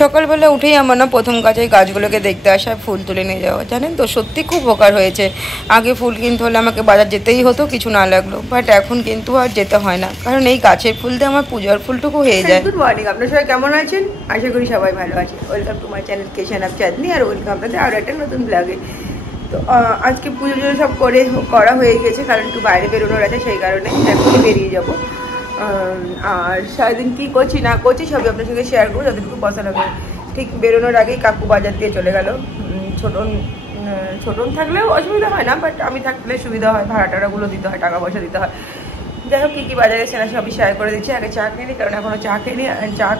সকালবেলা উঠেই আমার না প্রথম কাজে গাছগুলোকে দেখতে আসা, ফুল তুলে নিয়ে যাওয়া। জানেন তো, সত্যি খুব উপকার হয়েছে। আগে ফুল কিনতে হলে আমাকে বাজার যেতেই হতো, কিছু না লাগলো, বাট এখন কিন্তু আর যেতে হয় না, কারণ এই গাছের ফুল দিয়ে আমার পূজার ফুলটুকু হয়ে যায়। গুড মর্নিং, আপনারা সবাই কেমন আছেন? আশা করি সবাই ভালো আছে। ওয়েলকাম টু মাই চ্যানেল কেশন অফ চাঁদনি, আর ওয়েলকাম আপনাদের আরও একটা নতুন ব্লগে। তো আজকে পুজো সব করা হয়ে গেছে, কারণ একটু বাইরে বেরোনোর আছে, সেই কারণে এখনই বেরিয়ে যাবো। আর সারাদিন কী করছি না করছি সবই আপনার সঙ্গে শেয়ার করবো, যতটুকু পছন্দ হবে। ঠিক বেরোনোর আগেই কাকু বাজার দিয়ে চলে গেল। ছোটন থাকলেও অসুবিধা হয় না, বাট আমি থাকলে সুবিধা হয়, ভাড়া টাড়াগুলো দিতে হয়, টাকা পয়সা দিতে হয়। যাই হোক, কী বাজারে সেনা সবই শেয়ার করে দিচ্ছি। আগে চা খেয়ে নিই, কারণ এখনও চা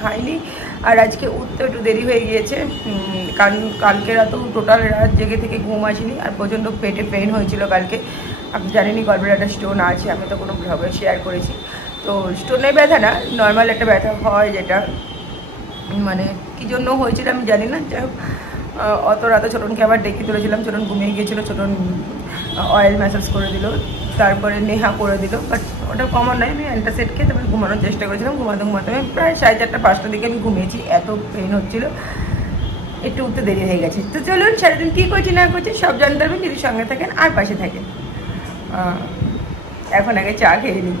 খাইনি। আর আজকে উঠতে একটু দেরি হয়ে গিয়েছে, কারণ কালকে রাতেও টোটাল রাত জেগে থেকে ঘুম আসেনি, আর প্রচণ্ড পেটে পেইন হয়েছিল কালকে। আপনি জানেনই গলব্লাডার একটা স্টোন আছে, আমি তো কোনো ব্লগে শেয়ার করেছি। তো স্টোনের ব্যথা না, নর্মাল একটা ব্যথা হয়, যেটা মানে কী জন্য হয়েছিল আমি জানি না। যাই হোক, অত রাতে ছোটনকে আবার ডেকে তুলেছিলাম, ছোটন ঘুমিয়ে গিয়েছিলো। ছোটন অয়েল ম্যাসাজ করে দিল, তারপরে নেহা করে দিল, বাট ওটা কমন নয়। আমি অ্যান্টাসেড খেয়ে তারপরে ঘুমানোর চেষ্টা করেছিলাম। ঘুমাতে আমি প্রায় 4:30-5টার দিকে আমি ঘুমিয়েছি, এত পেইন হচ্ছিলো, একটু উঠতে দেরি হয়ে গেছে। তো চলুন, সারাদিন কী করছি না করছি সব জানতে পারবেন যদি সঙ্গে থাকেন আর পাশে থাকেন। এখন আগে চা খেয়ে নিই।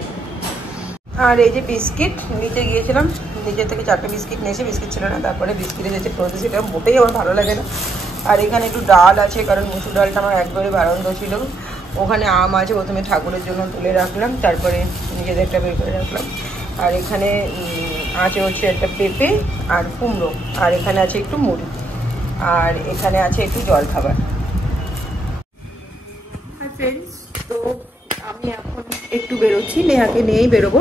আর এই যে বিস্কিট নিতে গিয়েছিলাম, নিজে থেকে 4টে বিস্কিট নিয়েছি, বিস্কিট ছিল না, তারপরে বিস্কিটে যেতে প্রসেস, এটা মোটেই আমার ভালো লাগে না। আর এখানে একটু ডাল আছে, কারণ মুসুর ডালটা আমার একবারে বারণ ছিল। ওখানে আম আছে, প্রথমে ঠাকুরের জন্য তুলে রাখলাম, তারপরে নিজেদেরটা বের করে রাখলাম। আর এখানে আছে হচ্ছে একটা পেঁপে আর কুমড়ো, আর এখানে আছে একটু মুড়ি, আর এখানে আছে একটু জল খাবার। ফ্রেন্ডস, তো আমি এখন একটু বেরোচ্ছি, নেহাকে নিয়েই বেরোবো।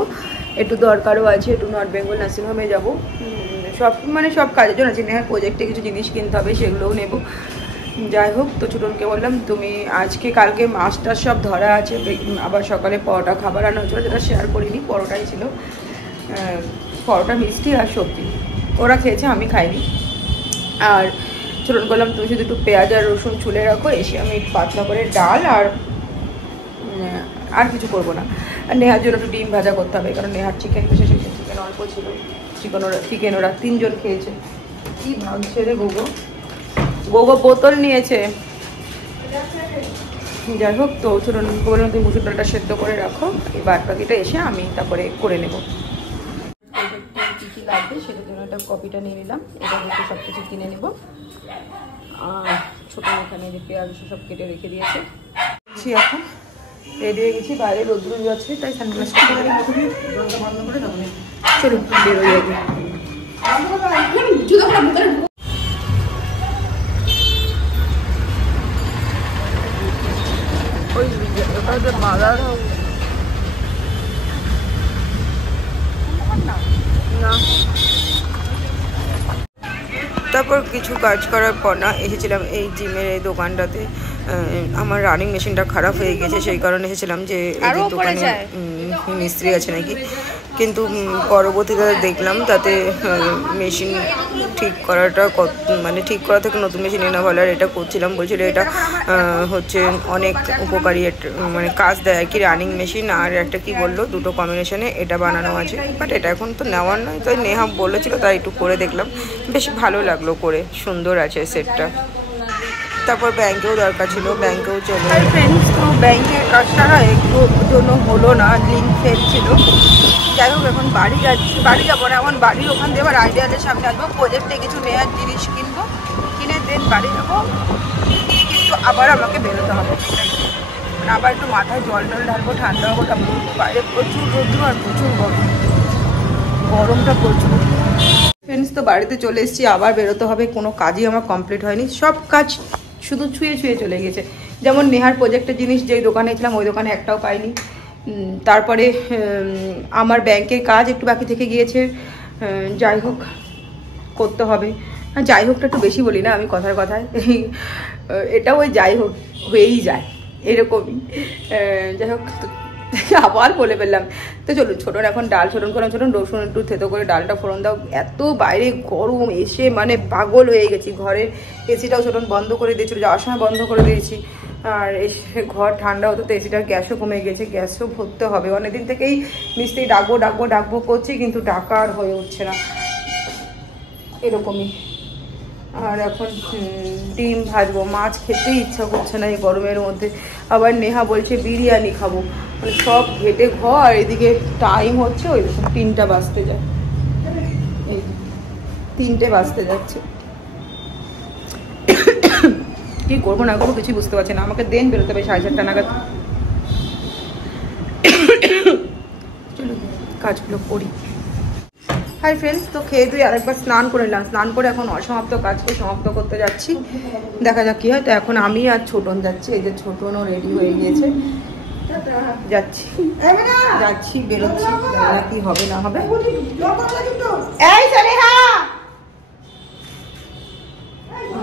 একটু দরকারও আছে, একটু নর্থ বেঙ্গল নার্সিংহোমে যাবো। সব কাজের জন্য আছে। নেহার প্রজেক্টে কিছু জিনিস কিনতে হবে, সেগুলোও নেব। যাই হোক, তো ছোটনকে বললাম তুমি কালকে মাছটা সব ধরা আছে, আবার সকালে পরোটা খাবার আনা হচ্ছিলো, যেটা শেয়ার করিনি, পরোটাই ছিল, পরোটা মিষ্টি আর সবজি। ওরা খেয়েছে, আমি খাইনি। আর ছোটন বললাম তুমি শুধু একটু পেঁয়াজ আর রসুন ছুলে রাখো, এসে আমি পাতলা করে ডাল আর কিছু করবো না। আর নেহার জন্য একটু ডিম ভাজা করতে হবে, কারণ নেহার চিকেন বেশি, চিকেন অল্প ছিল। চিকেন ওরা 3 জন খেয়েছে। কি ভাবছে রে গোগো বোতল নিয়েছে। যাই হোক, তো ছোটন বললাম তুমি মুসুর ডালটা সেদ্ধ করে রাখো, এই বাদ বাকিটা এসে আমি তারপরে করে নেব। কী কী লাগবে সেটার জন্য একটা কপিটা নিয়ে নিলাম, এটা দেখে সব কিছু কিনে নেব। আর ছোটন এখানে যে পেঁয়াজ সব কেটে রেখে দিয়েছে। এখন রেডি হয়ে গেছি, বাইরে রোদ্র যাচ্ছে, তাই সানগ্লাসটা বন্ধ করে দেবো। চলুন বেরোই আগে। তারপর কিছু কাজ করার পর না এসেছিলাম এই জিমের এই দোকানটাতে। আমার রানিং মেশিনটা খারাপ হয়ে গেছে, সেই কারণে এসেছিলাম যে এই দোকানে মিস্ত্রি আছে নাকি, কিন্তু পরবর্তীতে দেখলাম তাতে মেশিন ঠিক করাটা ঠিক করা থেকে নতুন মেশিন এনে ভালো। আর এটা করছিলাম, বলছিল এটা হচ্ছে অনেক উপকারী, কাজ দেয় আর কি, রানিং মেশিন আর একটা কি বললো, দুটো কম্বিনেশনে এটা বানানো আছে, বাট এটা এখন তো নেওয়ার নয়। তাই নেহা বলেছিল, তাই একটু করে দেখলাম, বেশ ভালো লাগলো করে, সুন্দর আছে সেটটা। তারপর ব্যাংকেও দরকার ছিল, ব্যাংকেও চলে। ফ্রেন্ডস, তো ব্যাংকের কাজটা একটু জন্য হলো না, লিঙ্ক ফেল ছিল। যাই হোক, এখন বাড়ি যাবো না, এখন বাড়ির ওখান দিয়ে আবার আইডিয়ালের সামনে আসবো, প্রজেক্টে কিছু নেওয়ার জিনিস কিনবো, কিনে দেন বাড়ি যাবো। কিন্তু আবার আমাকে বেরোতে হবে, আবার একটু মাথায় জল ঢালবো, ঠান্ডা হবো। বাইরে প্রচুর রোদ্র আর প্রচুর গরমটা প্রচুর। ফ্রেন্ডস, তো বাড়িতে চলে এসেছি, আবার বেরোতে হবে। কোনো কাজই আমার কমপ্লিট হয়নি, সব কাজ শুধু ছুঁয়ে চলে গেছে। যেমন নেহার প্রজেক্টের জিনিস যেই দোকানে ছিলাম ওই দোকানে একটাও পাইনি। তারপরে আমার ব্যাংকের কাজ একটু বাকি থেকে গিয়েছে, যাই হোক করতে হবে। যাই হোকটা একটু বেশি বলি না আমি কথায় এটাও ওই যাই হোক হয়েই যায় এরকমই। যাই হোক, আবার বলে ফেললাম। তো চলুন, ছোটন এখন ডাল ছোটন রসুন একটু থেতো করে ডালটা ফোড়ন দাও। এত বাইরে গরম, এসে পাগল হয়ে গেছি। ঘরের এসিটাও ছোটন বন্ধ করে দিয়েছিল, যাওয়ার সময় বন্ধ করে দিয়েছি। আর এসে ঘর ঠান্ডা হতো, তো এসিটার গ্যাসও কমে গেছে, গ্যাসও ভরতে হবে। অনেকদিন থেকেই মিস্ত্রি ডাকবো করছি, কিন্তু ডাকা আর হয়ে উঠছে না। এরকমই। আর এখন ডিম ভাজবো, মাছ খেতেই ইচ্ছা করছে না এই গরমের মধ্যে। আবার নেহা বলছে বিরিয়ানি খাবো, মানে সব ঘেটে ঘর, এদিকে টাইম হচ্ছে ওই 3টা বাজতে যায়, এই 3টে বাজতে যাচ্ছে। কি করবো না করবো কিছুই বুঝতে পারছি না। আমাকে দেন বেরোতে হবে 7:30 নাগাদ। চলো কাজগুলো করি। হাই ফ্রেন্ডস, তো খেয়ে দিয়ে আরেকবার স্নান করে নিলাম। স্নান করে এখন অসমাপ্ত কাজকে সমাপ্ত করতে যাচ্ছি, দেখা যাক কী হয়। তো এখন আমি আর ছোটন যাচ্ছি, এই যে ছোটনও রেডি হয়ে গিয়েছে, যাচ্ছি যাচ্ছি বেরোচ্ছি, জানি না কি হবে না হবে।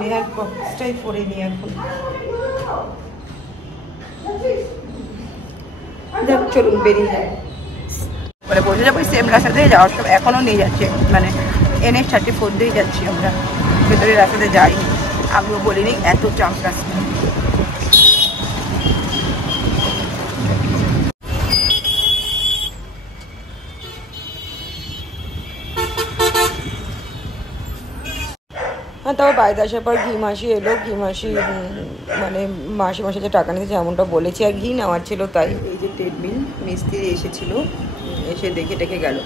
নেহার বক্সটাই পরে নি এখন, যাক চলুন বেরিয়ে যায়। বলে বসে যাবো সেম রাস্তা দিয়ে যাওয়ার তো এখনও নিয়ে যাচ্ছে, মানে NH-34 দিয়েই যাচ্ছি আমরা, ভেতরের রাস্তাতে যাই। আমিও বলিনি এত চাপ রাস্তা। হ্যাঁ, তাও বাইরে আসার পর ঘি মাসি এলো। ঘি মাসি মানে মাসে মাসে যে টাকা নিতেছে এমনটা বলেছি, আর ঘি নেওয়ার ছিল তাই। এই যে ট্রেডমিল মিস্ত্রি এসেছিলো, এসে দেখে টেকে গেল,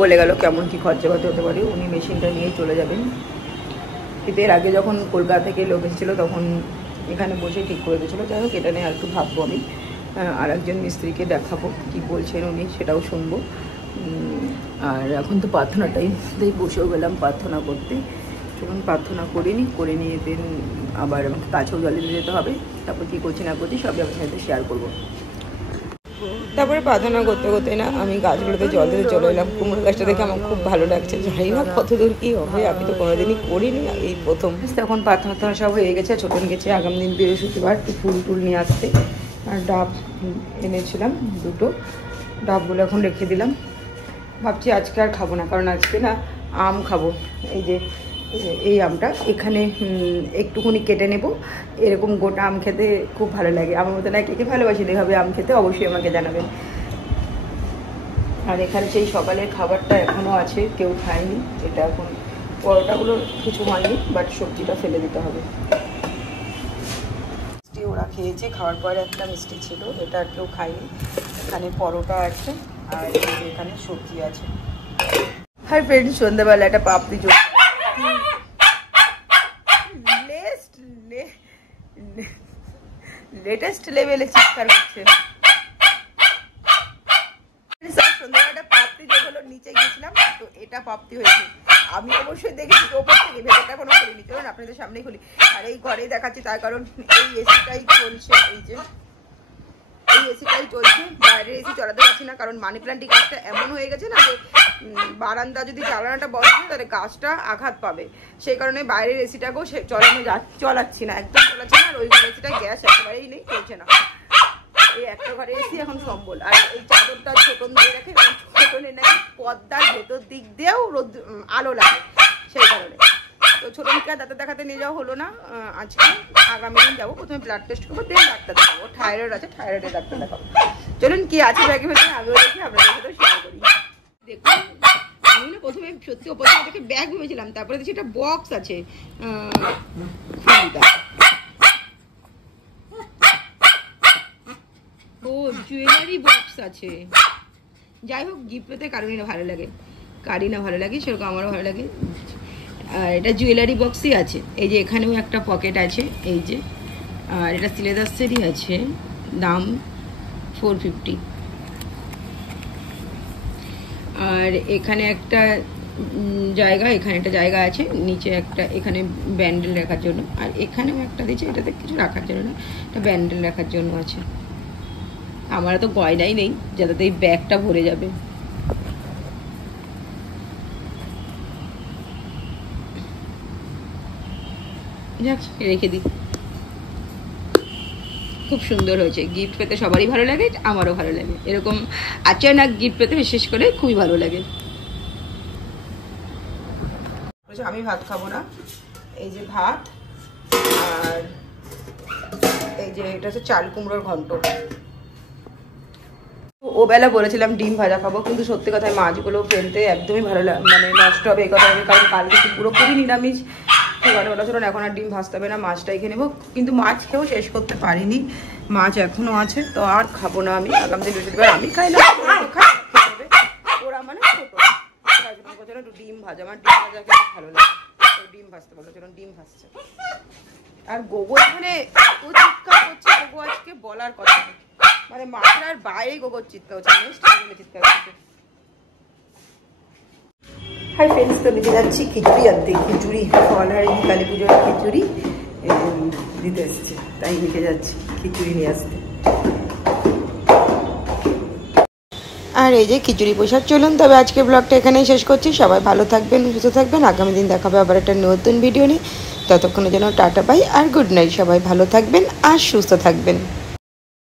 বলে গেল কেমন কী খরচাপাতি হতে পারে। উনি মেশিনটা নিয়েই চলে যাবেন। কিন্তু এর আগে যখন কলকাতা থেকে লোক এসেছিলো তখন এখানে বসে ঠিক করে দিয়েছিলো। যাই হোক, এটা নিয়ে আর একটু ভাববো আমি, আর একজন মিস্ত্রিকে দেখাবো কী বলছেন উনি, সেটাও শুনবো। আর এখন তো প্রার্থনাটাই বসেও গেলাম প্রার্থনা করতে। যখন প্রার্থনা করে নিয়ে দেন আবার আমাকে কাছেও জলে দিয়ে যেতে হবে। তারপর কী করছি না করছি সবই আপনার সাথে শেয়ার করবো। তারপরে প্রার্থনা করতে করতে না আমি গাছগুলোতে জল দিতে চলে এলাম। কুমড়ো গাছটা দেখে আমার খুব ভালো লাগছে, জানি না কত দূর কী হবে, আমি তো কোনোদিনই করিনি, এই প্রথম। তখন প্রার্থনা সব হয়ে গেছে। ছোটন গেছে আগামী দিন বৃহস্পতিবার একটু ফুল টুল নিয়ে আসতে, আর ডাব এনেছিলাম 2টো, ডাবগুলো এখন রেখে দিলাম। ভাবছি আজকে আর খাবো না, কারণ আজকে না আম খাবো। এই আমটা এখানে একটুখানি কেটে নেব। এরকম গোটা আম খেতে খুব ভালো লাগে, আমার মতো না কে ভালোবাসি এভাবে আম খেতে, অবশ্যই আমাকে জানাবেন। আর এখানে সেই সকালের খাবারটা এখনও আছে, কেউ খায়নি। এটা এখন পরোটাগুলো কিছু হয়নি, বাট সবজিটা ফেলে দিতে হবে। মিষ্টি ওরা খেয়েছে, খাওয়ার পরে একটা মিষ্টি ছিল, এটা আর কেউ খায়নি। এখানে পরোটা আছে আর এখানে সবজি আছে। হাই ফ্রেন্ড, সন্ধ্যাবেলা একটা পাপড়ি লেটেস্ট লেভেলে চিৎকার করছে। সন্ধ্যাবেলাটা পাপড়ি যোগ হলো, নিচে গেছিলাম তো এটা পাপড়ি হয়েছে। আমি অবশ্যই দেখেছি ওপর থেকে, ভেতরটা কোনো খুলিনি। চলুন আপনাদের সামনেই খুলি। আর এই ঘরেই দেখাচ্ছি, তার কারণ এই এসিটাই চলছে, এই যে এই এসিটাই চলছে। বাইরের এসি চলাতে পারছি না, কারণ মানি প্ল্যান্টটি গাছটা এমন হয়ে গেছে না যে বারান্দা যদি জ্বালানাটা বন্ধ হয় তাহলে গাছটা আঘাত পাবে। সেই কারণে বাইরের এসিটাকেও চলাচ্ছি না, একদম চলাচ্ছি না। আর ওই ঘরের এসিটা গ্যাস একেবারেই নেই, চলছে না। এই একটা ঘরে এসি এখন সম্বল। আর এই চাদরটা ছোটন দিয়ে রাখে, ছোটনের নাকি পর্দার ভেতর দিক দিয়েও আলো লাগে, সেই কারণে। তো ছোটনকে ডাক্তার দেখাতে নিয়ে যাওয়া হলো না আজকে, আগামী দিন যাবো। প্রথমে ব্লাড টেস্ট করবো, দেন ডাক্তার দেখাবো। থাইরয়েড আছে, থাইরয়েডের ডাক্তার দেখাবো। চলুন কি আছে ব্যাগে ভেতরে আমিও দেখি, আপনাদের সাথে শেয়ার করি। দেখুন, আমি না প্রথমে সত্যি ওপর থেকে দেখে ব্যাগ ভেবেছিলাম, তারপরে দেখছি একটা বক্স আছে। ও জুয়েলারি বক্স আছে। যাই হোক, গিফট পেতে কারোরই না ভালো লাগে, কারই না ভালো লাগে, সেরকম আমারও ভালো লাগে। আর এটা জুয়েলারি বক্সই আছে। এই যে এখানেও একটা পকেট আছে, এই যে। আর এটা সিলেদাসেরই আছে, দাম 450। আর এখানে একটা জায়গা, এখানে একটা জায়গা আছে, নিচে একটা, এখানে ব্যান্ডেল রাখার জন্য। আর এখানেও একটা দিয়েছে, এটাতে কিছু রাখার জন্য না, এটা ব্যান্ডেল রাখার জন্য আছে। আমার তো গয়নাই নেই যাতে এই ব্যাগটা ভরে যাবে। যাক, রেখে দিই। খুব সুন্দর হয়েছে, গিফট পেতে সবারই ভালো লাগে, আমারও ভালো লাগে। এরকম আচানক গিফট পেতে বিশেষ করে খুবই ভালো লাগে। আমি ভাত খাবো না, এই যে ভাত, আর এই যে এটা হচ্ছে চাল কুমড়োর ঘন্ট। বেলা বলেছিলাম ডিম ভাজা খাবো, কিন্তু সত্যি কথায় মাছগুলো ফেলতে একদমই ভালো লাগে, মানে নষ্ট হবে এই কথা, কারণ কালকে তো পুরোপুরি নিরামিষ। এবার বলা চলো এখন আর ডিম ভাজতে হবে না, মাছটাই খেয়ে নেবো। কিন্তু মাছ খেয়েও শেষ করতে পারিনি, মাছ এখনও আছে, তো আর খাবো না আমি। আগামী দিন বৃহস্পতিবার আমি খাই না, ওরা মানে ছোটো একটু ডিম ভাজা, আমার ডিম ভাজা খেতে ভালো লাগে, ডিম ভাজতে বলো, চলো ডিম ভাজছে। আর গোগো এখানে এত চিৎকার করছে, গোগো আজকে বলার কথা নেই, মানে মাথার বাইরে গোগোর চিৎকার হচ্ছে, চিৎকার করছে। হাই ফ্রেন্ডস, তো নিতে যাচ্ছি খিচুড়ি আনতে, খিচুড়ি ফলহারি কালী পুজোর খিচুড়ি দিতে এসছে, তাই নিতে যাচ্ছি খিচুড়ি নিয়ে আসতে। আর এই যে খিচুড়ি প্রসাদ। চলুন তবে আজকে ব্লগটা এখানেই শেষ করছি। সবাই ভালো থাকবেন, সুস্থ থাকবেন, আগামী দিন দেখাবে আবার একটা নতুন ভিডিও নিয়ে। ততক্ষণের জন্য টাটা বাই আর গুড নাইট। সবাই ভালো থাকবেন আর সুস্থ থাকবেন।